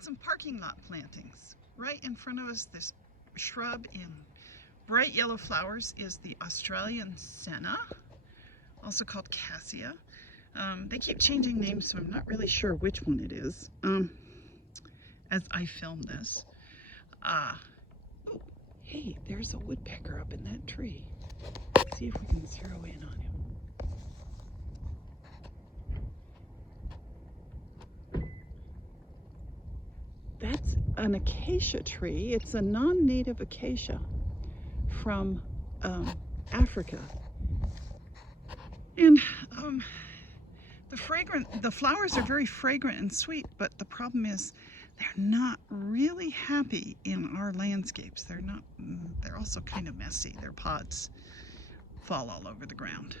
found some parking lot plantings. Right in front of us, this shrub in bright yellow flowers is the Australian senna, also called cassia. They keep changing names, so I'm not really sure which one it is as I film this. Oh, hey, there's a woodpecker up in that tree. Let's see if we can zero in on him. That's an acacia tree. It's a non-native acacia from Africa. And the flowers are very fragrant and sweet, but the problem is they're not really happy in our landscapes. They're also kind of messy. Their pods fall all over the ground.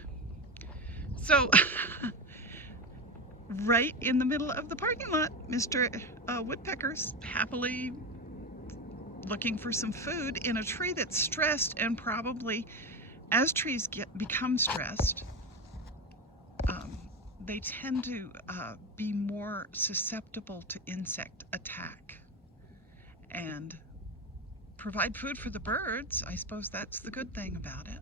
So right in the middle of the parking lot, Mr. Woodpecker's happily looking for some food in a tree that's stressed, and probably as trees become stressed, they tend to be more susceptible to insect attack and provide food for the birds. I suppose that's the good thing about it.